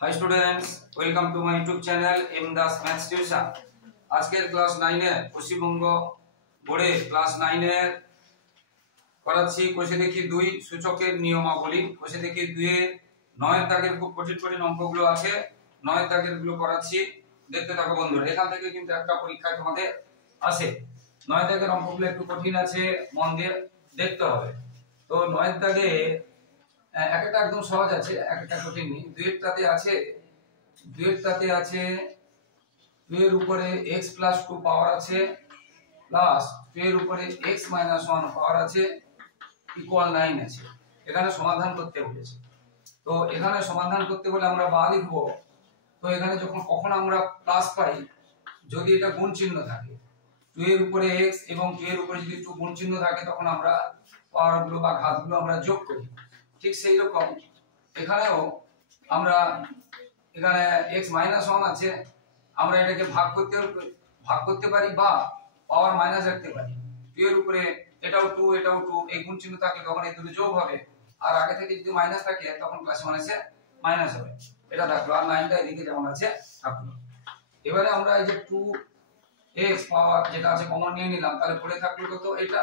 High students, welcome to my YouTube channel M Das maths tuition. আজকের class 9 এর পশ্চিমবঙ্গ বোর্ডে class 9 এর করাচ্ছি কোষে দেখি 2 সূচকের নিয়মাবলী। কোষে দেখি 2 এর 9 এর দাগের খুব কঠিন কঠিন অঙ্কগুলো আছে, 9 এর দাগের গুলো করাচ্ছি, দেখতে থাকো বন্ধুরা। এখান থেকে কিন্তু একটা পরীক্ষা তোমাদের আসে। 9 এর দাগের অঙ্কগুলো একটু কঠিন আছে, মন দিয়ে দেখতে হবে। তো 9 এর দাগে একটা একদম সহজ আছে, একটা কঠিন নেই। 2 এরটাতে আছে 2 এর উপরে x + 2 পাওয়ার আছে প্লাস 2 এর উপরে x - 1 পাওয়ার আছে ইকুয়াল 9 আছে। এখানে সমাধান করতে বলেছে। তো এখানে সমাধান করতে বলে আমরা বা লিখব। তো এখানে কখন আমরা প্লাস পাই, যদি এটা গুণ চিহ্ন থাকে। 2 এর উপরে x এবং 2 এর উপরে যদি একটু গুণ চিহ্ন থাকে তখন আমরা পাওয়ারগুলো বা ঘাতগুলো আমরা যোগ করি। ঠিক সেই রকম এখানেও আমরা এখানে x - 1 আছে, আমরা এটাকে ভাগ করতে পারি বা পাওয়ার মাইনাস রাখতে পারি। 2 এর উপরে এটাও 2 এটাও 2, এই গুণ চিহ্ন থাকলে তখন এই দুটো যোগ হবে, আর আগে থেকে যদি মাইনাস থাকে তখন প্লাস মাইনাসে মাইনাস হবে। এটা থাকলো, আর 9টা এদিকে যেমন আছে থাকলো। এবারে আমরা এই যে 2x পাওয়ার যেটা আছে কমন নিয়ে নিলাম, তাহলে পড়ে থাকলো কত এটা,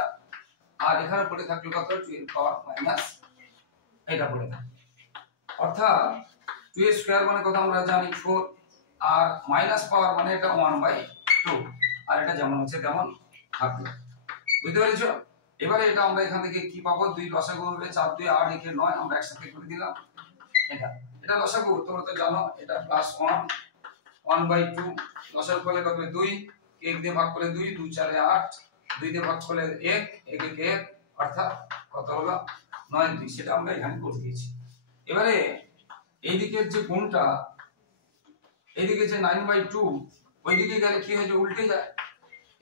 আর এখানে পড়ে থাকলো কত 2 এর পাওয়ার মাইনাস এটা পড়ে থাকে। অর্থাৎ 2 এর স্কয়ার মানে কত আমরা জানি 4, আর মাইনাস পাওয়ার মানে এটা 1/2, আর এটা যেমন আছে তেমন থাকবে। বুঝতে পেরেছো? এবারে এটা আমরা এখান থেকে কি পাবো, 2 লসাগু হবে 4 2 8 একে 9, আমরা একসাথে করে দিলাম। এটা লসাগু তোমরা তো জানো, এটা +1 1/2 লসাগু করলে কত হবে 2, 1 দিয়ে ভাগ করলে 2 2 4 8, 2 দিয়ে ভাগ করলে 1 1 1 1, অর্থাৎ কত হলো 9 2। সেটা আমরা এখানে করে দিয়েছি। এবারে এইদিকের যে গুণটা, এইদিকে যে 9/2 ওইদিকে গেলে কি হয়, যে উল্টে যায়।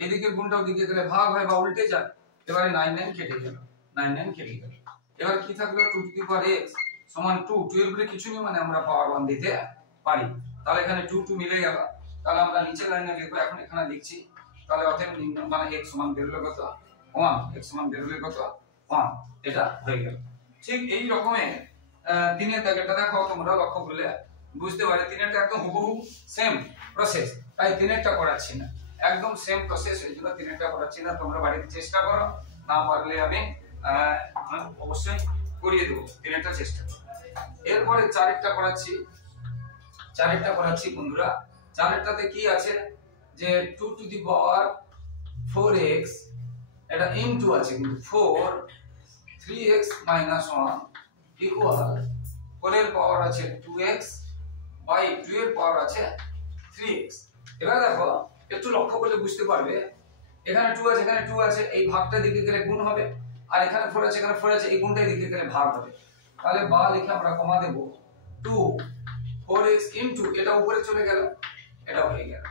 এদিকের গুণটা ওইদিকে গেলে ভাগ হয় বা উল্টে যায়। এবারে 9 9 কেটে গেল, 9 9 কেটে গেল। এবার কি থাকলো 2 টু দি পাওয়ার x সমান 2। 2 এর উপরে কিছু নেই মানে আমরা পাওয়ার 1 দিতে পারি। তাহলে এখানে 2 2 মিলে গেল। তাহলে আমরা নিচে লাইনে লিখব, এখন এখানে লিখছি। তাহলে অতএব মানে x সমান বেরোলো কত 1, x সমান বেরোলো কত 1, এটা হয়ে গেল। ঠিক এই রকমের 3 এর দাগেরটা দেখো, তোমরা লক্ষ্য করলে বুঝতে পারে 3 এরটা একদম হুবহু সেম প্রসেস, তাই 3 এরটা করাচ্ছি না, একদম সেম প্রসেস, এই জন্য 3 এরটা করাচ্ছি না। তোমরা বাড়িতে চেষ্টা করো, না পারলে আমি অবশ্যই করিয়ে দেবো। 3 এরটা চেষ্টা করো। এরপরে 4 এরটা করাচ্ছি, 4 এরটা করাচ্ছি বন্ধুরা। 4 এরটাতে কি আছে, যে 2 টু দি পাওয়ার 4x, এটা ইনটু আছে কিন্তু 4 3x - 1 ইকুয়াল 4 এর পাওয়ার আছে 2x বাই 2 এর পাওয়ার আছে 3x। এবার দেখো একটু লক্ষ্য করলে বুঝতে পারবে, এখানে 2 আছে এখানে 2 আছে, এই ভাগটা দিকে গেলে গুণ হবে, আর এখানে 4 আছে এখানে 4 আছে, এই গুণটা দিকে গেলে ভাগ হবে। তাহলে বা লিখে আমরা কমা দেব 2 4x ইনটু এটা উপরে চলে গেল, এটা হয়ে গেল,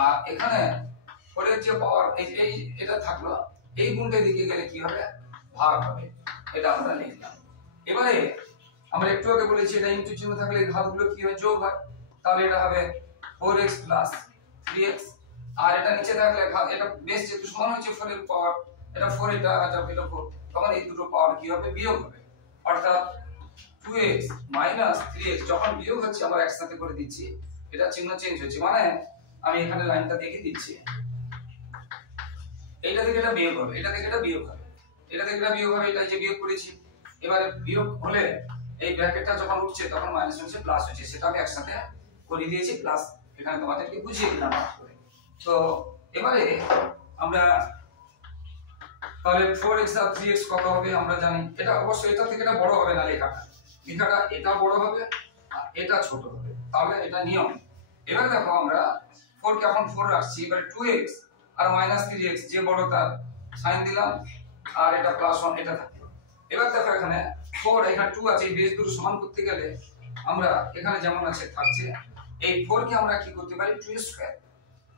আর এখানে 4 এর যে পাওয়ার এই এটা থাকলো, এই গুণটা দিকে গেলে কি হবে, ভাগ হবে। এটা আমরা লিখলাম। এবারে আমরা একটু আগে বলেছি এটা ইনটু চিহ্ন থাকলে ঘাতগুলো কি হয়, যোগ হয়। তাহলে এটা হবে 4x + 3x, আর এটা নিচে থাকলে ঘাত, এটা বেস যেহেতু সমান হচ্ছে 4 এর পাওয়ার, এটা 4 এটা যা পেল 4, তখন এই দুটো পাওয়ার কি হবে, বিয়োগ হবে। অর্থাৎ 2x - 3x যখন বিয়োগ হচ্ছে আমরা একসাথে করে দিচ্ছি, এটা চিহ্ন চেঞ্জ হচ্ছে, মানে আমি এখানে লাইনটা দেখে দিচ্ছি, এইটা থেকে এটা বিয়োগ হবে, এটা থেকে এটা বিয়োগ হবে, এটা থেকে এটা বিয়োগ হবে, এটা যে বিয়োগ করেছি। এবারে বিয়োগ হলে এই ব্র্যাকেটটা যখন উঠছে তখন মাইনাস হচ্ছে প্লাস হচ্ছে, সেটা আমি একসাথে করে দিয়েছি প্লাস, এখানে তোমাদেরকে বুঝিয়ে দিলাম করে। তো এবারে আমরা তাহলে 4x আর 3x কত হবে আমরা জানি। এটা অবশ্যই এটা থেকে এটা বড় হবে না, লেখাটা এটা বড় হবে আর এটা ছোট হবে, তাহলে এটা নিয়ম। এবার দেখো আমরা 4 কে এখন 4 রাখছি, এবারে 2x আর -3x যে বড় তার সাইন দিলাম, আর এটা +1 এটা থাকলো। এবার দেখো এখানে 4 এখানে 2 আছে, এই বেস দুটো সমান করতে গেলে আমরা এখানে যেমন আছে থাকছে, এই 4 কে আমরা কি করতে পারি 2 স্কয়ার,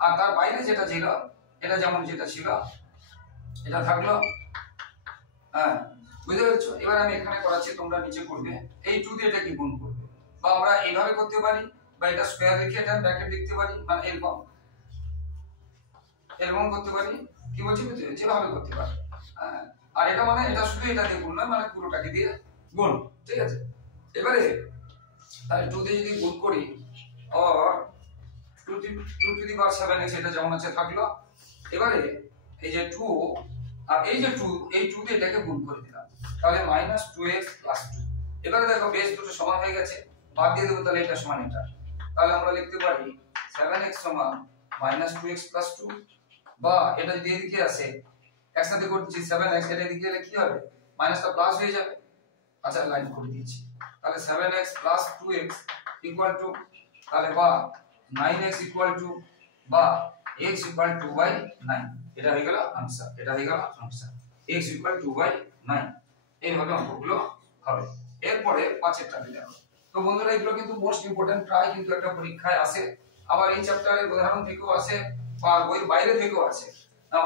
আর তার বাইরে যেটা ছিল এটা যেমন যেটা ছিল এটা থাকলো। হ্যাঁ, বুঝতে পেরেছো? এবার আমি এখানে করাচ্ছি, তোমরা নিচে করবে, এই 2 দিয়ে এটা কি গুণ করবে, বা আমরা এইভাবে করতে পারি, বা এটা স্কয়ার রেখে এটা ব্র্যাকেট লিখতে পারি, মানে এরকম করতে পারি। কি বলছি, যেভাবে করতে পারি। আর এটা মানে এটা শুধু এটা দিয়ে গুণ নয়, মানে পুরোটাকে দিয়ে গুণ, ঠিক আছে। এবারে তাহলে 2 দিয়ে যদি গুণ করি or 2 to the power 7x এটা যেমন আছে থাকলো। এবারে এই যে 2 আর এই যে 2 এই 2 দিয়ে এটাকে গুণ করে দিলাম, তাহলে -2x + 2। এবারে দেখো বেস দুটো সমান হয়ে গেছে, বাদ দিয়ে দেবো, তাহলে এটা সমান এটা। তাহলে আমরা লিখতে পারি 7x সমান -2x + 2, বা এটা যদি এদিকে আসে একসাথে করছি 7x, এটা এদিকে এলে কি হবে, মাইনাসটা প্লাস হয়ে যাবে। আচ্ছা লাইন করে দিয়েছি, তাহলে 7x + 2x = তাহলে বা 9x বা x = 2/9। এটা হয়ে গেল आंसर, এটা হয়ে গেল आंसर, x = 2/9। এইভাবে অঙ্কগুলো হবে। এরপরে 5 এরটা দেখো। তো বন্ধুরা এগুলো কিন্তু মোস্ট ইম্পর্টেন্ট, প্রায় কিন্তু একটা পরীক্ষায় আসে, আবার এই চ্যাপ্টারের উদাহরণ থেকেও আসে বা বই বাইরে থেকেও আসে।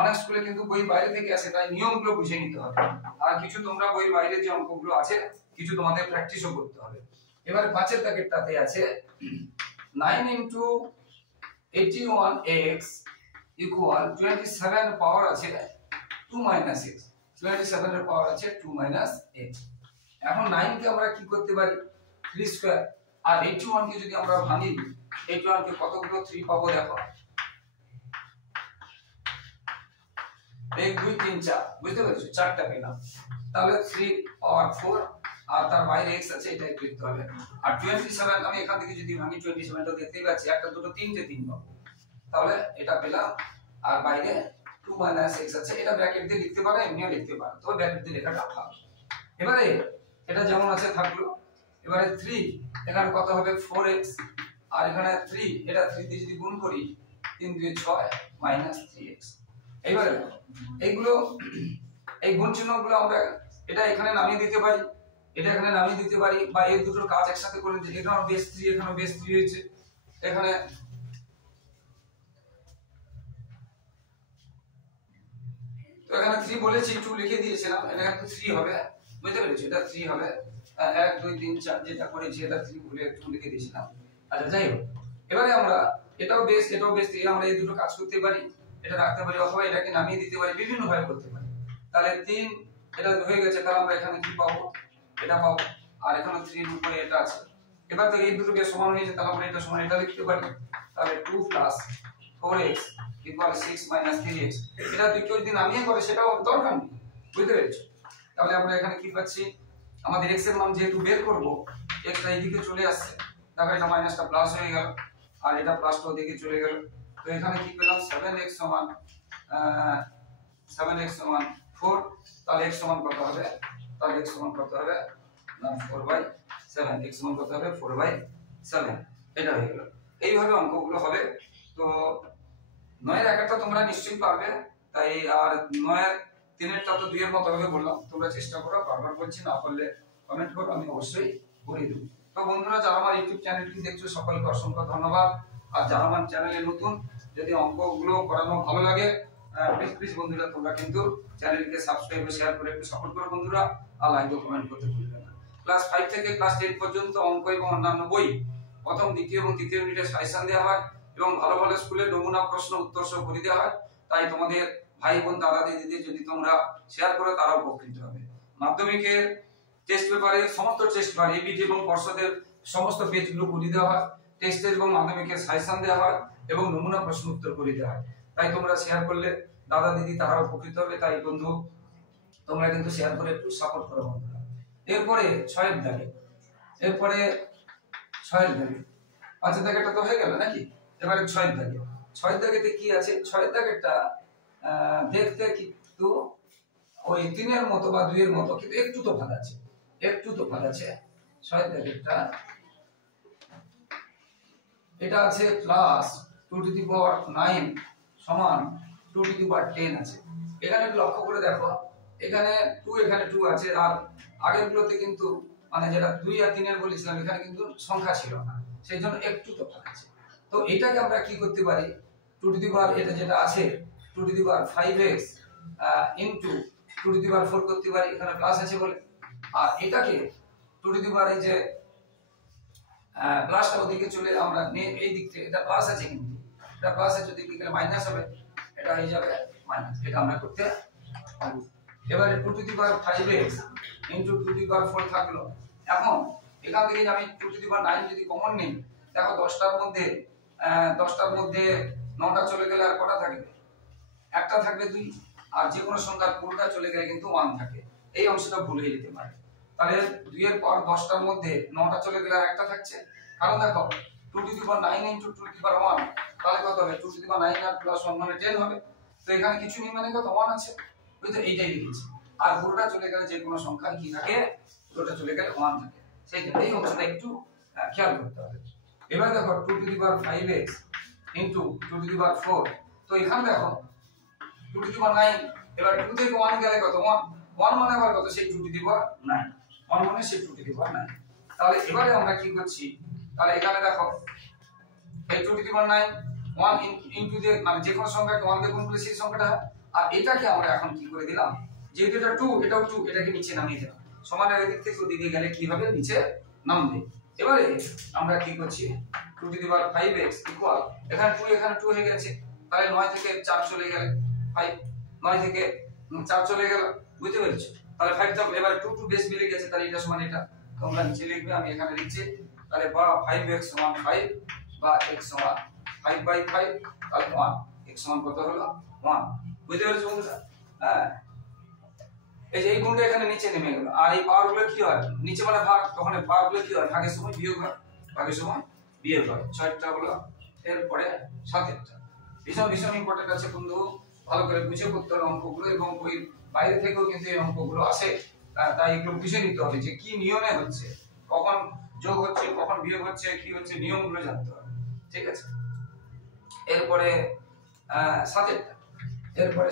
অনেক স্কুলে কিন্তু বই বাইরে থেকে আসে, তাই নিয়মগুলো বুঝে নিতে হবে। আর কিছু তোমরা বই বাইরে যে অঙ্কগুলো আছে কিছু তোমাদের প্র্যাকটিসও করতে হবে। এবারে 5 এর দাগেরটাতে আছে 9 * 81x = 27 পাওয়ার আছে 2 - x, 27 এর পাওয়ার আছে 2 - x। এখন 9 কে আমরা কি করতে পারি, 3 স্কয়ার, আর 81 কে যদি আমরা ভাঙি, 81 কে কতগুলো 3 পাবো দেখো, 1 2 3 4, বুঝতে পেরেছো, 4টা পেলাম। তাহলে 3 পাওয়ার 4, আর তার বাইরে x আছে, এটা একটু লিখতে হবে। আর 27 আমি এখান থেকে যদি ভাঙি 27 টা দেখতেই পাচ্ছি, একটা দুটো তিনটে 3 পাবো, তাহলে এটা পেলাম। আর বাইরে 2 - x আছে, এটা ব্র্যাকেট দিয়ে লিখতে পারো, এমনিও লিখতে পারো, তবে ব্র্যাকেট দিয়ে লেখাটা ভালো। এবারে এটা যেমন আছে থাকলো। এবারে 3 এখানে কত হবে 4x, আর এখানে 3, এটা 3 দিয়ে যদি গুণ করি 3 2 6 -3x। এইবারে এইগুলো এই গুণ চিহ্নগুলো আমরা এটা এখানে নামিয়ে দিতে পারি, এটা এখানে নামিয়ে দিতে পারি, বা এই দুটোর কাজ একসাথে করে দিই। এখানে বেস 3, এখানে বেস 3 হয়েছে, এখানে তো এখানে 3 বলেছি, 2 লিখে দিয়েছিলাম, এটা কিন্তু 3 হবে, বুঝতে পেরেছো, এটা 3 হবে। 1 2 3 4 যেটা করেছি এটা 3 বলে 2 লিখে দিয়েছিলাম। আচ্ছা যাই হোক, এবারে আমরা এটাও বেস 3, আমরা এই দুটো কাজ করতে পারি, এটা রাখতে পারি, অথবা এটাকে নামিয়ে দিতে পারি, বিভিন্ন ভাবে করতে পারি। তাহলে 3 এটা হয়ে গেছে, তাহলে আমরা এখানে কি পাবো, এটা পাবো, আর এখানে 3 এর উপরে এটা আছে। এবার তো এই দুটোকে সমান হয়েছে, তাহলে আমরা এটা সমান এটা লিখতে পারি। তাহলে 2 + 4x = 6 - 3x। এটা দুটো যদি নামিয়ে করে সেটাও দরকার নেই, বুঝতে পেরেছো। তাহলে আমরা এখানে কি পাচ্ছি, আমাদের x এর মান যেহেতু বের করব, x টা এইদিকে চলে আসছে, দেখো এটা মাইনাসটা প্লাস হয়ে গেল, আর এটা প্লাসটা ওদিকে চলে গেল। তো এখানে কি পেলাম, 7x সমান 4। তাহলে x সমান কত হবে, তাহলে x সমান কত হবে না 4/7, x সমান কত হবে 4/7। এটা হয়ে গেল। এইভাবে অঙ্কগুলো হবে। তো 9 এর একটা তোমরা নিশ্চয়ই পারবে, তাই আর 9 এর 3 এরটা তো 2 এর মতো হবে বললাম, তোমরা চেষ্টা করো, বারবার বলছি, না পারলে কমেন্ট করো, আমি অবশ্যই বলে দেব। তো বন্ধুরা যারা আমার ইউটিউব চ্যানেলটি দেখছো সকলকে অসংখ্য ধন্যবাদ। আর যারা আমার চ্যানেলে নতুন, যদি অঙ্কগুলো করানো ভালো লাগে প্লিজ বন্ধুরা তোমরা কিন্তু চ্যানেলকে সাবস্ক্রাইব ও শেয়ার করে একটু সাপোর্ট করো বন্ধুরা, আর লাইক ও কমেন্ট করতে ভুলবেন না। ক্লাস 5 থেকে ক্লাস 10 পর্যন্ত অঙ্ক এবং অন্যান্য বই প্রথম, দ্বিতীয় এবং তৃতীয় ইউনিটের সাজেশন দেওয়া হয়, এবং ভালো ভালো স্কুলে নমুনা প্রশ্ন উত্তর সহ করে দেওয়া হয়। তাই তোমাদের ভাই বোন দাদা দিদিদের যদি তোমরা শেয়ার করো, তারাও উপকৃত হবে। মাধ্যমিকের টেস্ট পেপারে সমস্ত টেস্ট পেপার এবিটি এবং পর্ষদের সমস্ত পেজগুলো করে দেওয়া হয়, টেস্টের এবং মাধ্যমিকের সাজেশন দেওয়া হয়, এবং নমুনা প্রশ্ন উত্তর করে দেওয়া হয়। তাই তোমরা শেয়ার করলে দাদা দিদি তারাও উপকৃত হবে। তাই বন্ধু তোমরা কিন্তু শেয়ার করে একটু সাপোর্ট করো বন্ধুরা। এরপরে 6 এর দাগে, এরপরে 6 এর দাগে, 5 এর দাগেটা তো হয়ে গেল নাকি। এবারে 6 এর দাগে, 6 এর দাগেতে কি আছে, 6 এর দাগেরটা দেখতে কিন্তু ওই 3 এর মতো বা 2 এর মতো, কিন্তু একটু তফাৎ আছে, একটু তফাৎ আছে। 6 এর দাগেরটা এটা আছে +2⁹ সমান 2⁻10 আছে। এখানে একটু লক্ষ্য করে দেখো, এখানে 2 এখানে 2 আছে, আর আগের গুলোতে কিন্তু মানে যেটা 2 আর 3 এর বলেছিলাম, এখানে কিন্তু সংখ্যা ছিল না, সেই জন্য একটু তফাৎ আছে। তো এটাকে আমরা কি করতে পারি, 2⁻, এটা যেটা আছে 2⁵x ইনটু 2⁴ করতে পারি, এখানে প্লাস আছে বলে। আর এটাকে 2⁻, এই যে প্লাসটা ওদিকে চলে, আমরা এই দিক থেকে, এটা প্লাস আছে কিন্তু এটা প্লাস আছে, ওদিকে গেলে মাইনাস হবে, এটা হয়ে যাবে মাইনাস। এটা আমরা করতে পারি। এবারে 2⁵x ইনটু 2⁴ থাকলো। এখন এখান থেকে আমি 2 টু দি পাওয়ার 9 যদি কমন নিই, দেখো 10টার মধ্যে 9টা চলে গেলে আর কটা থাকবে? একটা থাকবে 2, আর যে কোনো সংখ্যার পুরোটা চলে গেলে কিন্তু 1 থাকে। এই অংশটা ভুল হয়ে যেতে পারে। তাহলে 2 এর পর 10টার মধ্যে 9টা চলে গেলে আর একটা থাকছে। কারণ দেখো 2 to the power 9 into 2 to the power 1, তাহলে কত হবে? 2 to the power 9 R plus 1 মানে 10 হবে। তো এখানে কিছু নেই মানে কত? 1 আছে। ওই তো এইটাই লিখেছি। আর পুরোটা চলে গেলে যে কোনো সংখ্যা কি থাকে? পুরোটা চলে গেলে 1 থাকে। সেই জন্য এই অংশটা একটু খেয়াল করতে হবে। এবার দেখো 2 to the power 5x into 2 to the power 4। তো এখানে দেখো 2 টু দি পাওয়ার 9, এবার 2 থেকে 1 গেলে কত? 1 1 মানে আবার কত? সেই 2 টু দি পাওয়ার 9, 1 মানে সেই 2 টু দি পাওয়ার 9। তাহলে এবারে আমরা কি করছি? তাহলে এখানে দেখো এই 2 টু দি পাওয়ার 9 1 ইনটু যে মানে যে কোনো সংখ্যাকে 1 দিয়ে গুণ করলে সেই সংখ্যাটা, আর এটাকে আমরা এখন কি করে দিলাম? যেহেতু এটা 2, এটাও 2, এটাকে নিচে নামিয়ে দিলাম। সমানের দিক থেকে ওদিকে গেলে কি হবে? নিচে নামবে। এবারে আমরা কি করছি? 2 to the power 5x equal, এখানে 2 এখানে 2 হয়ে গেছে, তাহলে 9 থেকে 4 চলে গেলে 5, 9 থেকে 4 চলে গেল, বুঝতে পেরেছো? তাহলে 5 তো এবারে 2 2 বেস মিলে গেছে, তাহলে এটা সমান এটা তোমরা নিচে লিখবে, আমি এখানে লিখছি। তাহলে বা 5x সমান 5 বা x সমান 5/5, তাহলে 1, x সমান কত হলো? 1। বুঝতে পেরেছো বন্ধুরা? হ্যাঁ, এই যে এই গুণটা এখানে নিচে নেমে গেল। আর এই পাওয়ার গুলো কি হয়? নিচে মানে ভাগ, তখন পাওয়ার গুলো কি হয়? ভাগের সময় বিয়োগ হয়, ভাগের সময় বিয়োগ হয়। 6টা হলো, এরপরে 7টা। ভীষণ ভীষণ ইম্পর্টেন্ট আছে বন্ধু, ভালো করে বুঝে করতে হবে অঙ্কগুলো, এবং ওই বাইরে থেকেও কিন্তু এই অঙ্কগুলো আসে। তাই এগুলো বুঝে নিতে হবে যে কি নিয়মে হচ্ছে, কখন যোগ হচ্ছে, কখন বিয়োগ হচ্ছে, কি হচ্ছে, নিয়মগুলো জানতে হবে। ঠিক আছে? এরপরে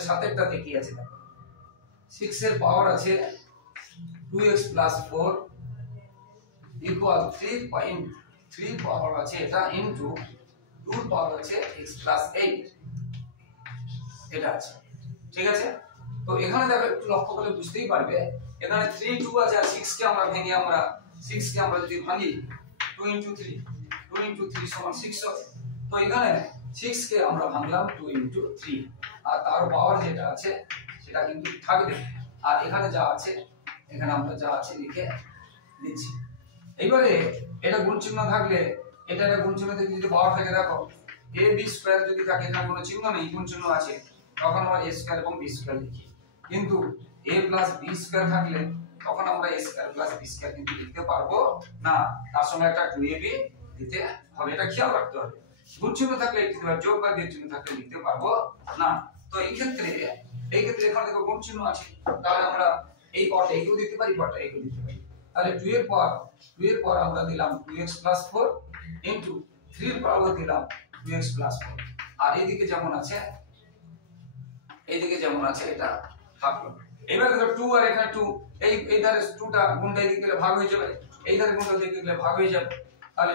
7টাতে কি আছে দেখো, 6 এর পাওয়ার আছে 2x + 4 ইকুয়াল 3 পাওয়ার আছে এটা ইনটু 2 পাওয়ার আছে x + 8, এটা আছে। ঠিক আছে? তো এখানে দেখো একটু লক্ষ্য করলে বুঝতেই পারবে, এখানে 3 2 আছে, আর 6 কে আমরা ভেঙে 6 কে আমরা যদি ভাঙি 2 * 3 সমান 6 হবে। তো এখানে 6 কে আমরা ভাঙলাম 2 * 3, আর তার পাওয়ার যেটা আছে সেটা কিন্তু থাকবে। আর এখানে যা আছে, এখানে আমরা যা আছে লিখে দিচ্ছি। এইবারে এটা গুণ চিহ্ন থাকলে, এটা গুণ চিহ্ন থেকে যদি পাওয়ার থাকে, দেখো ab² যদি থাকে, এখানে কোনো চিহ্ন নেই, গুণ চিহ্ন আছে, তখন আমরা a² এবং b² লিখি। কিন্তু a + b² থাকলে তখন আমরা a² + b² কিন্তু লিখতে পারবো না, তার সঙ্গে একটা 2ab দিতে হবে। এটা খেয়াল রাখতে হবে। গুণ চিহ্ন থাকলে লিখতে পারবো, যোগ বা বিয়োগ চিহ্ন থাকলে লিখতে পারবো না। তো এই ক্ষেত্রে এখানে দেখো গুণ চিহ্ন আছে, তাহলে আমরা এই পদটা একেও দিতে পারি, পদটা একেও দিতে পারি। তাহলে 2 এর পর আমরা দিলাম 2x + 4 ইনটু 3 এর পর দিলাম 2x + 4, আর এইদিকে যেমন আছে এটা থাকলো। এবার দেখো 2 আর এখানে 2, এই ধারে 2টা গুণটা এদিকে গেলে ভাগ হয়ে যাবে, এই ধারে গুণটা এদিকে গেলে ভাগ হয়ে যাবে। তাহলে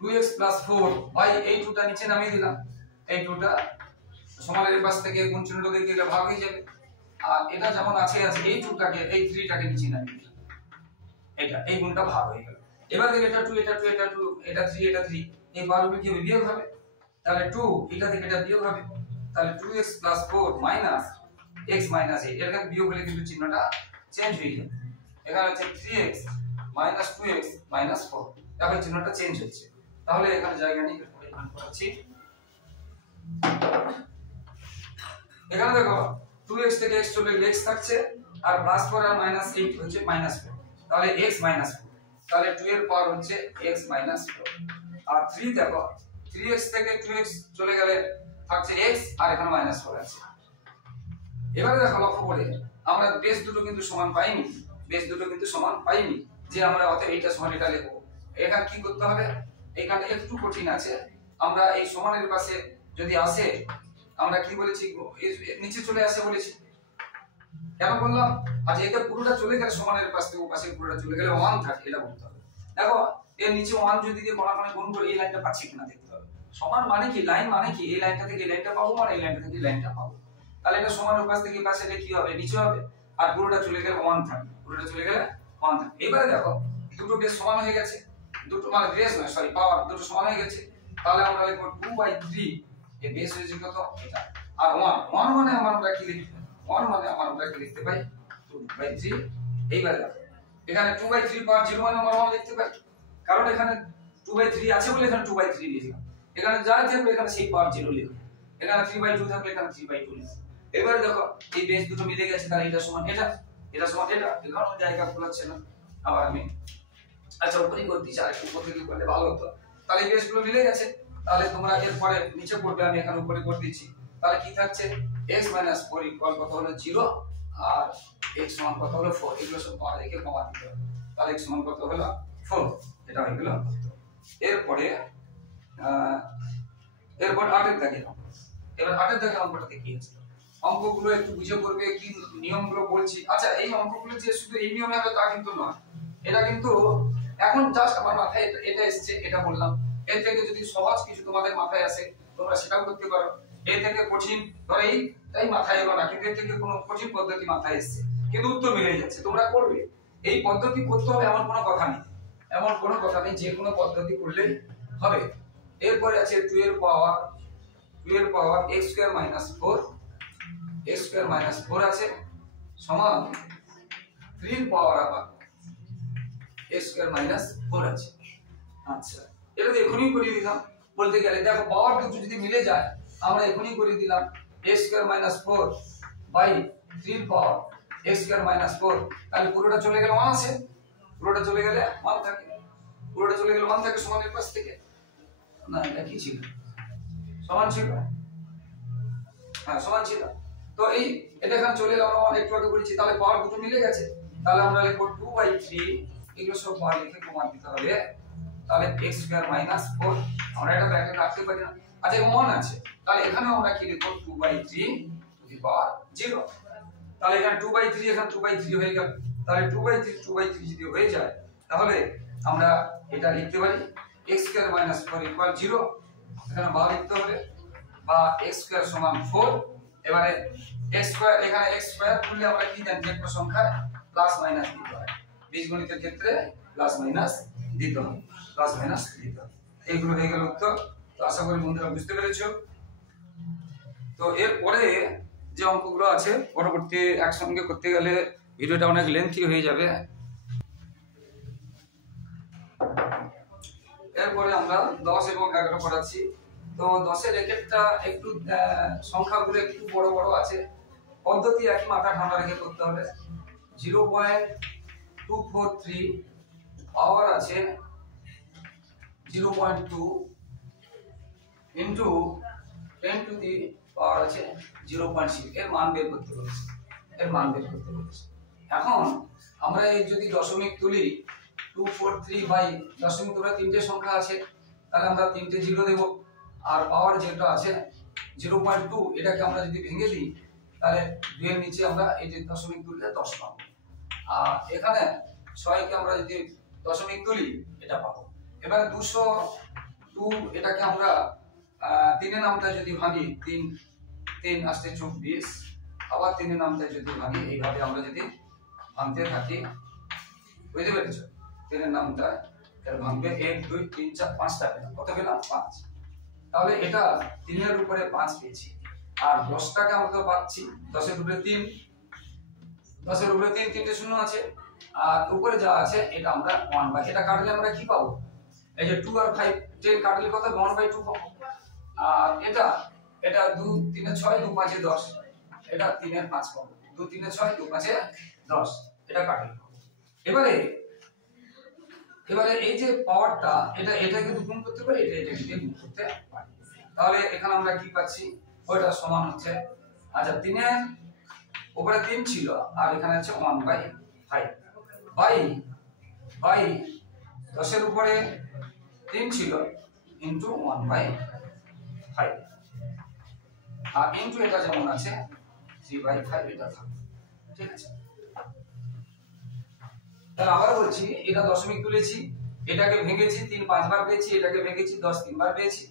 2x + 4 বাই এই 2টা নিচে নামিয়ে দিলাম, এই 2টা সমানের পাশ থেকে গুণ চিহ্নটা দিকে গেলে ভাগ হয়ে যাবে। আর এটা যেমন আছে এই 2টাকে, এই 3টাকে নিচে নামিয়ে দিলাম, এই গুণটা ভাগ হয়ে গেল। এবার দেখো এটা 2 এটা 2 এটা 2 এটা 3 এটা 3, এই পাওয়ারগুলো কি হবে? বিয়োগ হবে। তাহলে 2 এটা থেকে এটা বিয়োগ হবে, তাহলে 2x + 4 মাইনাস x - 8, এর কাছে বিয়োগ হলে কিন্তু চিহ্নটা চেঞ্জ হয়ে যাবে। এখানে হচ্ছে 3x - 2x - 4, দেখো চিহ্নটা চেঞ্জ হচ্ছে। তাহলে এখানে জায়গা নেই, এখানে করাচ্ছি। এখানে দেখো 2x থেকে x চলে গেলে x থাকছে, আর +4 আর -8 হচ্ছে -4, তাহলে x - 4, তাহলে 2 এর পাওয়ার হচ্ছে x - 4। আর 3 দেখো 3x থেকে 2x চলে গেলে থাকছে x, আর এখানে -4 আছে। এবারে দেখো লক্ষ্য করে, আমরা বেস দুটো কিন্তু সমান পাইনি, যে আমরা অতএব এইটা সমান এটা লিখব। এখানে কি করতে হবে? এখানে একটু কঠিন আছে। আমরা এই সমানের পাশে যদি আসে, আমরা কি বলেছি? নিচে চলে আসে বলেছি। কেন বললাম? আজ এটা পুরোটা চলে গেলে সমানের পাশ থেকে পাশে পুরোটা চলে গেলে 1 থাকে, এটা বলতে হবে। দেখো এর নিচে 1 যদি দিয়ে কোণাকোণে গুণ করে এই লাইনটা পাচ্ছি কিনা দেখতে হবে। সমান মানে কি? লাইন মানে কি? এই লাইনটা থেকে এই লাইনটা পাবো, মানে এই লাইনটা থেকে এই লাইনটা পাবো। তাহলে এটা সমানের পাশ থেকে পাশে কি হবে? নিচে হবে, আর পুরোটা চলে গেলে 1 থাকবে, এবারে দেখো দুটো বেস সমান হয়ে গেছে, দুটো মানে বেস নয় সরি পাওয়ার দুটো সমান হয়ে গেছে। তাহলে আমরা লিখব 2/3, এই বেস হয়েছে কত? এটা। আর 1 মানে আমরা কি লিখতে পাই? 2/3। এইবার দেখো এখানে 2/3 পাওয়ার 0 মানে আমরা 1 লিখতে পারি, কারণ এখানে 2/3 আছে বলে এখানে 2/3 লিখলাম। এখানে যা থাকবে এখানে সেই পাওয়ার 0 লিখব, এখানে 3/2 থাকলে এখানে 3/2 লিখব। এবারে দেখো এই বেস দুটো মিলে গেছে, তাহলে এটা সমান এটা, এটা সমান এটা, এখানে জায়গা খোলাচ্ছে না। আবার আমি আচ্ছা উপরেই করতে চাই, একটু উপর থেকে করলে ভালো হতো। তাহলে এই বেসগুলো মিলে গেছে, তাহলে তোমরা এরপরে নিচে করবে, আমি এখানে উপরে করে দিচ্ছি। তাহলে কি থাকছে x 4 ইকুয়াল কত হলো 0 আর x সমান কত হলো 4, এগুলো সব তোমরা দেখে কমা দিতে হবে। তাহলে x সমান কত হলো 4, এটা হয়ে গেল। এরপরে এরপর 8 এর দাগে, এবার 8 এর দাগে অঙ্কটাতে কি আছে অঙ্কগুলো একটু বুঝে করবে, কি নিয়মগুলো বলছি। আচ্ছা এই অঙ্কগুলো যে শুধু এই নিয়মে হবে তা কিন্তু নয়, এটা কিন্তু এখন জাস্ট আমার মাথায় এটা এসেছে, এটা বললাম। এর থেকে যদি সহজ কিছু তোমাদের মাথায় আসে তোমরা সেটাও করতে পারো। এর থেকে কঠিন ধরো এই মাথায় এলো না, কিন্তু এর থেকে কোনো কঠিন পদ্ধতি মাথায় এসেছে, কিন্তু উত্তর মিলে যাচ্ছে, তোমরা করবে। এই পদ্ধতি করতে হবে এমন কোনো কথা নেই, এমন কোনো কথা নেই, যে কোনো পদ্ধতি করলেই হবে। এরপরে আছে 2 এর পাওয়ার x square minus 4, x square minus 4 আছে সমান 3 এর পাওয়ার আবার x স্কয়ার মাইনাস 4 আছে। আচ্ছা এটা তো এখনই করিয়ে দিলাম, বলতে গেলে দেখো পাওয়ার দুটো যদি মিলে যায় আমরা এখনই করিয়ে দিলাম। x স্কয়ার মাইনাস 4 বাই 3 এর পাওয়ার x স্কয়ার মাইনাস 4, তাহলে পুরোটা চলে গেল 1 আছে, পুরোটা চলে গেলে 1 থাকে, পুরোটা চলে গেলে 1 থাকে সমানের পাশ থেকে না, এটা কি ছিল সমান ছিল, হ্যাঁ সমান ছিল। তো এই এটা এখানে চলে এলো, আমরা একটু আগে করেছি, তাহলে পাওয়ার দুটো মিলে গেছে। তাহলে আমরা লিখব 2/3, এগুলো সব পাওয়ার লিখে কমান দিতে হবে। তাহলে x স্কয়ার মাইনাস 4, আমরা এটা ব্র্যাকেট রাখতে পারি না, আচ্ছা 1 আছে, তাহলে এখানে আমরা কি লিখব 2/3 টু দি পাওয়ার 0। তাহলে এখানে 2/3 এখানে 2/3 হয়ে গেল, তাহলে 2/3 যদি হয়ে যায় তাহলে আমরা এটা লিখতে পারি x স্কয়ার মাইনাস 4 ইকুয়াল 0, এখানে বা লিখতে হবে, বা x স্কয়ার সমান 4। এবারে x স্কয়ার, এখানে x স্কয়ার করলে আমরা কি জানি যে কোনো সংখ্যা প্লাস মাইনাস দিতে হয়, বীজগণিতের ক্ষেত্রে প্লাস মাইনাস দিতে হয়, প্লাস মাইনাস দিতে হয়। এইগুলো হয়ে গেল উত্তর। তো আশা করি বন্ধুরা বুঝতে পেরেছো। তো এরপরে যে অঙ্কগুলো আছে পরবর্তী একসঙ্গে করতে গেলে ভিডিওটা অনেক লেন্থি হয়ে যাবে। এরপরে আমরা 10 এবং 11 পড়াচ্ছি। তো 10 এর একটা একটু সংখ্যাগুলো একটু বড় বড় আছে, পদ্ধতি একই, মাথা ঠান্ডা রেখে করতে হবে। 0.243 পাওয়ার আছে 0.2 ইনটু 10 টু দি পাওয়ার আছে 0.6, এর মান বের করতে বলেছে, এর মান বের করতে বলেছে। এখন আমরা এই যদি দশমিক তুলি 243 বাই দশমিক তুলে তিনটে সংখ্যা আছে, তাহলে আমরা তিনটে 0 দেব, আর পাওয়ার যেটা আছে 0.2 এটাকে আমরা যদি ভেঙে দিই তাহলে 2 এর নিচে আমরা এই যে দশমিক তুললে 10 পাবো, আর এখানে 6 কে আমরা যদি দশমিক তুলি এটা পাবো। এবারে 202 এটাকে আমরা 3 এর নামটা যদি ভাঙি 3 আসছে 24, আবার 3 এর নামটা যদি ভাঙি, এইভাবে আমরা যদি ভাঙতে থাকি, বুঝতে পেরেছো? 3 এর নামটা এর ভাঙবে 1 2 3 4 5টা পেলাম, কত পেলাম 5। তাহলে এটা 3 এর উপরে 5 পেয়েছি, আর 10টাকে আমরা তো পাচ্ছি 10 এর উপরে 3, 10 এর উপরে 3, তিনটে শূন্য আছে, আর উপরে যা আছে এটা আমরা 1 বাই, এটা কাটলে আমরা কি পাবো, এই যে 2 আর 5 10 কাটলে কত 1/2 পাবো। আর এটা 2 3 এ 6 2 5 এ 10, এটা 3 এর 5 পাবো, 2 3 এ 6 2 5 এ 10, এটা কাটলে পাবো। এবারে এই যে পাওয়ারটা এটাকে গুণ করতে পারি, এটাকে গুণ করতে পারি। তাহলে এখানে আমরা কি পাচ্ছি, ওইটা সমান হচ্ছে, আচ্ছা 3 এর উপরে 3 ছিল, আর এখানে আছে 1/5 বাই 10 এর উপরে 3 ছিল ইনটু 1/5, আর ইনটু এটা যেমন আছে 3/5 এটা থাকবে, ঠিক আছে। তাহলে আবার বলছি, এটা দশমিক তুলেছি, এটাকে ভেঙেছি 3 5 বার পেয়েছি, এটাকে ভেঙেছি 10 3 বার পেয়েছি,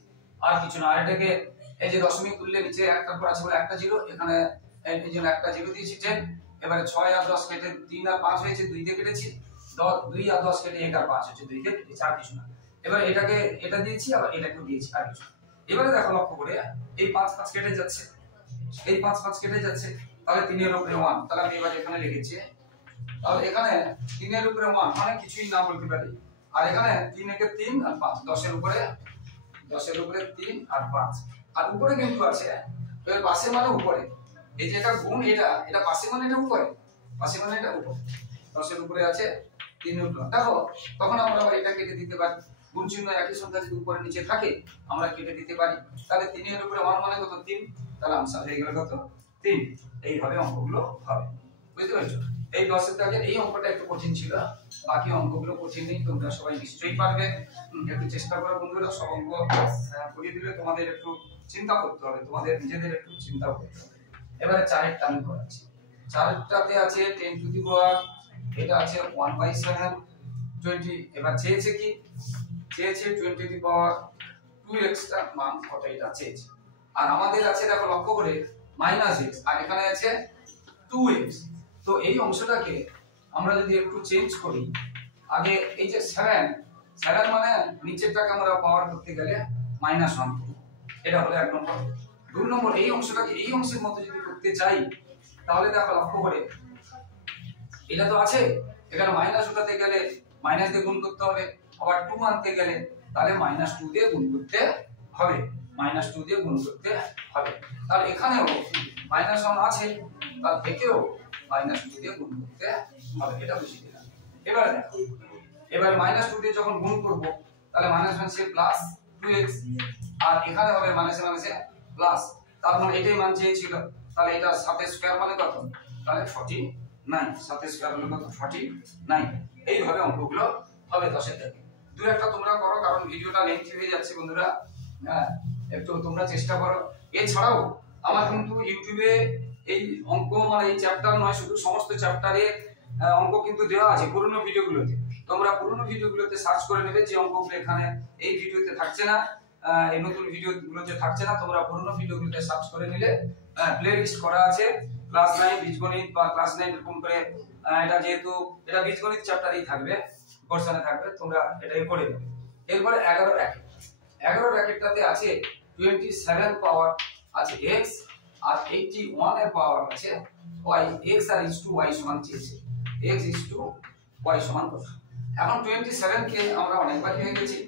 আর কিছু না। আর এটাকে এই যে দশমিক তুললে নিচে একটা পর আছে বলে একটা 0, এখানে এই জন্য একটা 0 দিয়েছি 10। এবারে 6 আর 10 কেটে 3 আর 5 হয়েছে, 2 দিয়ে কেটেছি, 2 আর 10 কেটে 1 আর 5 হচ্ছে, 2 দিয়ে কেটেছি, আর কিছু না। এবার এটাকে এটা দিয়েছি, আবার এটাকেও দিয়েছি, আর কিছু না। এবারে দেখো লক্ষ্য করে, এই 5 5 কেটে যাচ্ছে, এই 5 5 কেটে যাচ্ছে, তাহলে 3 এর উপরে 1, তাহলে আমি এবার এখানে লিখেছি তাহলে এখানে 3 এর উপরে 1 মানে কিছুই না বলতে পারি, আর এখানে 3 একে 3 আর 5 10 এর উপরে 3 আর 5, আর উপরে কিন্তু আছে এর পাশে মানে উপরে, এই যে এটা গুণ এটা পাশে মানে এটা উপরে, পাশে মানে এটা উপরে, 10 এর উপরে আছে 3 এর উপরে। দেখো তখন আমরা আবার এটা কেটে দিতে পারি, গুণ চিহ্ন একই সংখ্যা যদি উপরে নিচে থাকে আমরা কেটে দিতে পারি। তাহলে 3 এর উপরে 1 মানে কত 3, তাহলে आंसर হয়ে গেল কত 3। এইভাবে অঙ্কগুলো হবে, বুঝতে পারছো? এই 10 এর দাগে এই অঙ্কটা একটু কঠিন ছিল, বাকি অঙ্কগুলো কঠিন নেই, তোমরা সবাই নিশ্চয়ই পারবে। একটু চেষ্টা করো বন্ধুরা, সব অঙ্ক করিয়ে দিলে তোমাদের একটু চিন্তা করতে হবে, তোমাদের নিজেদের একটু চিন্তা করতে হবে। এবারে 4 এর টার্ম করাচ্ছি। 4টাতে আছে 10 টু দি পাওয়ার, এটা আছে 1/7 20। এবার চেয়েছে কি, চেয়েছে 20 টু দি পাওয়ার 2x টা মান কত এটা চেয়েছে, আর আমাদের আছে দেখো লক্ষ্য করে -x, আর এখানে আছে 2x। তো এই অংশটাকে আমরা যদি একটু চেঞ্জ করি, আগে এই যে 7 মানে নিচেরটাকে আমরা পাওয়ার করতে গেলে -1 করব, এটা হলো 1 নম্বর। 2 নম্বর এই অংশটাকে এই অংশের মতো যদি করতে চাই, তাহলে দেখো লক্ষ্য করে এটা তো আছে, এখানে মাইনাস উঠাতে গেলে মাইনাস দিয়ে গুণ করতে হবে, আবার 2 আনতে গেলে তাহলে -2 দিয়ে গুণ করতে হবে, -2 দিয়ে গুণ করতে হবে। তাহলে এখানেও -1 আছে, তার থেকেও -2 দিয়ে গুণ করতে হবে, এটা বুঝিয়ে দিলাম। এবার দেখো, এবার -2 দিয়ে যখন গুণ করব তাহলে -1 সে প্লাস 2x, আর এখানে হবে -1 প্লাস, তার মানে এটাই মান চেয়েছিল, তাহলে এটা 7 স্কয়ার মানে কত, তাহলে 49, 7 স্কয়ার মানে কত 49। এইভাবে অঙ্কগুলো হবে 10 এর থেকে। দুই একটা তোমরা করো, কারণ ভিডিওটা লেন্থি হয়ে যাচ্ছে বন্ধুরা, হ্যাঁ একটু তোমরা চেষ্টা করো। এছাড়াও আমার কিন্তু ইউটিউবে এই অঙ্ক মানে এই চ্যাপ্টার নয়, শুধু সমস্ত চ্যাপ্টারে অঙ্ক কিন্তু দেওয়া আছে পুরনো ভিডিওগুলোতে, তোমরা পুরনো ভিডিওগুলোতে সার্চ করে নেবে, যে অঙ্কগুলো এখানে এই ভিডিওতে থাকছে না, এই নতুন ভিডিওগুলোতে থাকছে না, তোমরা পুরনো ভিডিওগুলোতে সার্চ করে নিলে প্লে লিস্ট করা আছে, ক্লাস 9 বীজগণিত বা ক্লাস 9 এরকম করে, এটা যেহেতু এটা বীজগণিত চ্যাপ্টারেই থাকবে, কোর্সনে থাকবে, তোমরা এটাই করে নেবে। এরপরে 11 র্যাকেটটাতে আছে 27 পাওয়ার আছে x, আর 81 এর পাওয়ার আছে y, x R is to y সমান চেয়েছে, x is to y সমান কত। এখন 27 কে আমরা অনেকবার পেয়ে গেছি,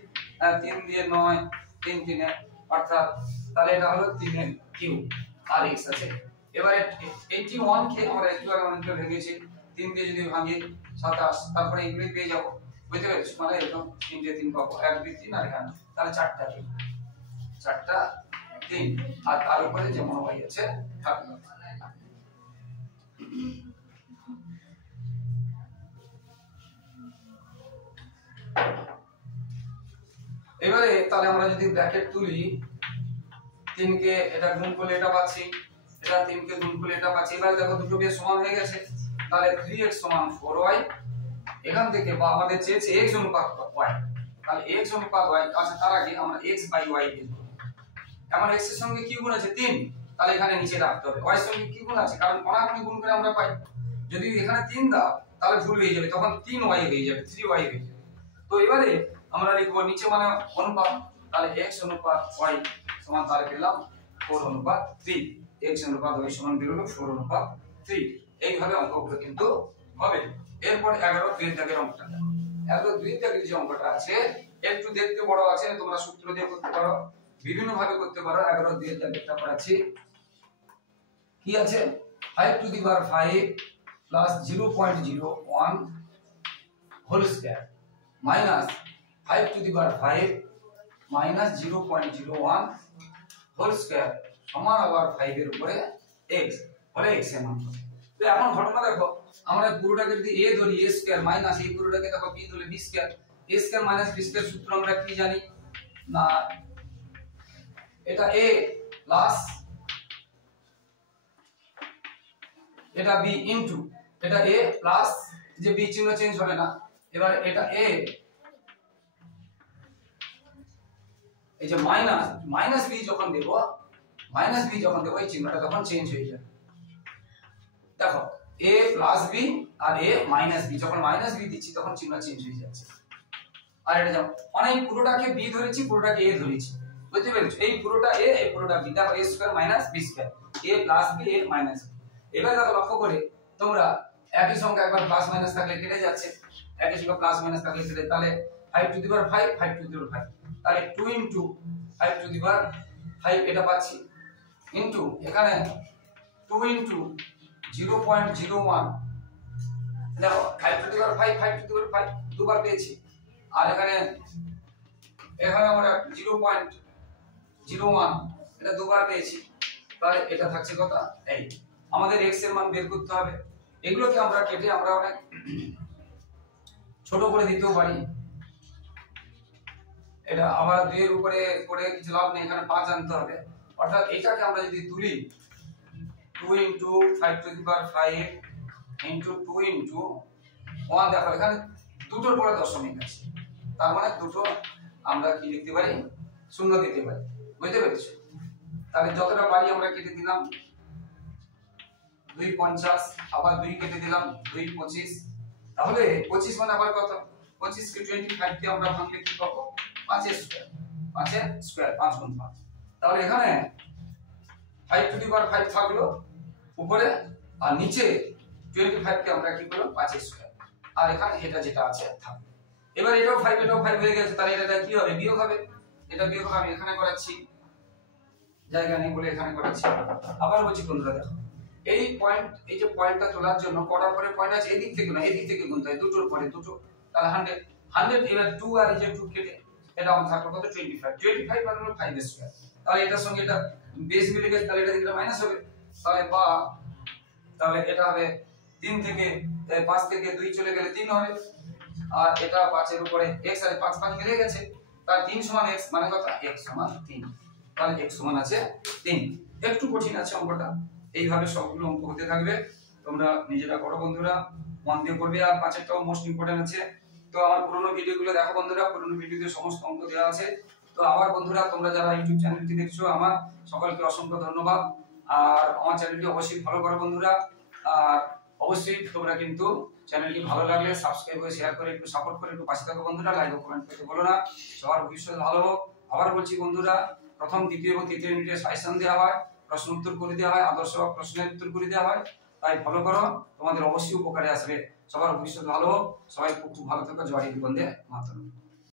3 দিয়ে 9 3 3 অর্থাৎ তাহলে এটা হলো 3 এর কিউব, আর x আছে। এবারে 81 কে আমরা একটু আগে অনেকবার ভেঙেছি, 3 দিয়ে যদি ভাঙি 27, তারপরে এগুলো পেয়ে যাব, বুঝতে পেরেছো? মানে একদম 3 দিয়ে 3 পাবো, 1 2 3 আর এখানে তাহলে 4টা 3, আর তার উপরে যেমন y আছে থাকবে। এবারে তাহলে আমরা যদি ব্র্যাকেট তুলি, 3 কে এটা গুণ করলে এটা পাচ্ছি, এটা 3 কে গুণ করলে এটা পাচ্ছি। এবারে দেখো দুটো বেশ সমান হয়ে গেছে, তাহলে 3x সমান 4y। এখান থেকে বা আমাদের চেয়েছে x অনুপাত y, তাহলে x অনুপাত y, আচ্ছা তার আগে আমরা x বাই y বের করব। এখন x এর সঙ্গে কি গুণ আছে 3, তাহলে এখানে নিচে রাখতে হবে। y এর সঙ্গে কি গুণ আছে, কারণ কোণাকুণি গুণ করে আমরা পাই, যদি এখানে 3 দাও তাহলে ভুল হয়ে যাবে, তখন 3y হয়ে যাবে, 3y হয়ে যাবে। তো এবারে আমরা লিখব নিচে মানে অনুপাত, তাহলে x অনুপাত y সমান তাহলে পেলাম 4:3, x অনুপাত y সমান বের হলো 4:3। এইভাবে অঙ্কগুলো কিন্তু হবে। এরপর 11 2 দাগের অঙ্কটা দেখো। 11 2 দাগের যে অঙ্কটা আছে একটু দেখতে বড় আছে, তোমরা সূত্র দিয়ে করতে পারো, বিভিন্ন ভাবে করতে পারো। 11 2 দাগেরটা করাচ্ছি, কি আছে 5 to the power 5 plus 0.01 whole square minus 5 to the power 5 minus 0.01 whole square সমান আবার 5 এর উপরে x, বলে x এর মান। তো এখন ঘটনা দেখো, আমরা পুরোটাকে যদি a ধরি a স্কয়ার মাইনাস এই পুরোটাকে দেখো b ধরলে b square, a square minus b square সূত্র আমরা কি জানি না, এটা a প্লাস এটা b ইনটু এটা a প্লাস, যে b চিহ্ন চেঞ্জ হবে না, এবার এটা a এই যে মাইনাস b যখন দেব, এই চিহ্নটা তখন চেঞ্জ হয়ে যাবে। দেখো a প্লাস b আর a মাইনাস b, যখন মাইনাস b দিচ্ছি তখন চিহ্ন চেঞ্জ হয়ে যাচ্ছে। আর এটা যাও মানে এই পুরোটাকে b ধরেছি, পুরোটাকে a ধরেছি, বুঝতে পেরেছো? এই পুরোটা a, এই পুরোটা b, দেখো a square minus b square, a plus b a minus b। এবার দেখো লক্ষ্য করে তোমরা একই সংখ্যা একবার প্লাস মাইনাস থাকলে কেটে যাচ্ছে, একই সংখ্যা প্লাস মাইনাস থাকলে কেটে, তাহলে 5 to the power 5 5 to the power 5, তাহলে 2 ইনটু 5 টু দি পাওয়ার 5 এটা পাচ্ছি, ইনটু এখানে 2 ইনটু 0.01, দেখো 5 to the power 5 5 to the power 5 দুবার পেয়েছি, আর এখানে আমরা 0.01 এটা দুবার পেয়েছি, তাহলে এটা থাকছে কত 8। আমাদের x এর মান বের করতে হবে। এগুলোকে আমরা কেটে আমরা অনেক ছোট করে দিতেও পারি, এটা আবার 2 এর উপরে করে কিছু লাভ নেই, এখানে 5 আনতে হবে, অর্থাৎ এটাকে আমরা যদি তুলি 2 into 5 to the power 5 into 2 into 1, দেখো এখানে দুটোর পরে দশমিক আছে, তার মানে দুটো আমরা কি লিখতে পারি, শূন্য দিতে পারি, বুঝতে পেরেছো? তাহলে যতটা পারি আমরা কেটে দিলাম, 2 50, আবার 2 কেটে দিলাম, 2 25, তাহলে 25 মানে আবার কত, 25 কে 25 কে আমরা ভাঙলে কি পাবো, 5 এর স্কয়ার, 5 এর স্কয়ার 5 গুণ 5, তাহলে এখানে 5 টু দি পাওয়ার 5 থাকলো উপরে, আর নিচে 25 কে আমরা কি করব 5 এর স্কয়ার, আর এখানে এটা যেটা আছে থাকবে। এবার এটাও 5 হয়ে গেছে, তাহলে এটা কি হবে, বিয়োগ হবে, এটা বিয়োগ হবে, আমি এখানে করাচ্ছি, জায়গা নেই বলে এখানে করাচ্ছি। আবার বলছি বন্ধুরা দেখো, এই পয়েন্ট, এই যে পয়েন্টটা তোলার জন্য কটার পরে পয়েন্ট আছে, এদিক থেকে না এদিক থেকে গুনতে হয়, দুটোর পরে দুটো, তাহলে 100 এবার 2 আর এই যে 2 কেটে এটা আমার থাকলো কত 25 মানে হলো 5 স্কয়ার, তাহলে এটার সঙ্গে এটা বেস মিলে গেছে, তাহলে এটা দিকে মাইনাস হবে, তাহলে এটা হবে 3 থেকে 5 থেকে 2 চলে গেলে 3 হবে, আর এটা 5 এর উপরে x আর 5 5 মিলে গেছে, তার 3 সমান x মানে কত, x সমান 3, তাহলে x সমান আছে 3। একটু কঠিন আছে অঙ্কটা, এইভাবে সবগুলো অঙ্ক হতে থাকবে, তোমরা নিজেরা করো বন্ধুরা, মন দিয়ে করবে, আর 5টাও মোস্ট ইম্পর্টেন্ট আছে। তো আমার পুরনো ভিডিওগুলো দেখো বন্ধুরা, পুরনো ভিডিওতে সমস্ত অঙ্ক দেওয়া আছে। তো আবার বন্ধুরা, তোমরা যারা ইউটিউব চ্যানেলটি দেখছো আমার সকলকে অসংখ্য ধন্যবাদ, আর আমার চ্যানেলটি অবশ্যই ফলো করো বন্ধুরা, আর অবশ্যই তোমরা কিন্তু চ্যানেলটি ভালো লাগলে সাবস্ক্রাইব করে শেয়ার করে একটু সাপোর্ট করে একটু পাশে থাকো বন্ধুরা, লাইক ও কমেন্ট করতে বলো না। সবার ভবিষ্যৎ ভালো হোক। আবার বলছি বন্ধুরা, প্রথম দ্বিতীয় এবং তৃতীয় ইউনিটে সাজেশন দেওয়া হয়, প্রশ্ন উত্তর করে দেওয়া হয়, আদর্শ প্রশ্নের উত্তর করে দেওয়া হয়, তাই ফলো করো, তোমাদের অবশ্যই উপকারে আসবে। সবার ভবিষ্যৎ ভালো হোক, সবাই খুব ভালো থেকো, জয় হিন্দ, বন্দে মাতরম।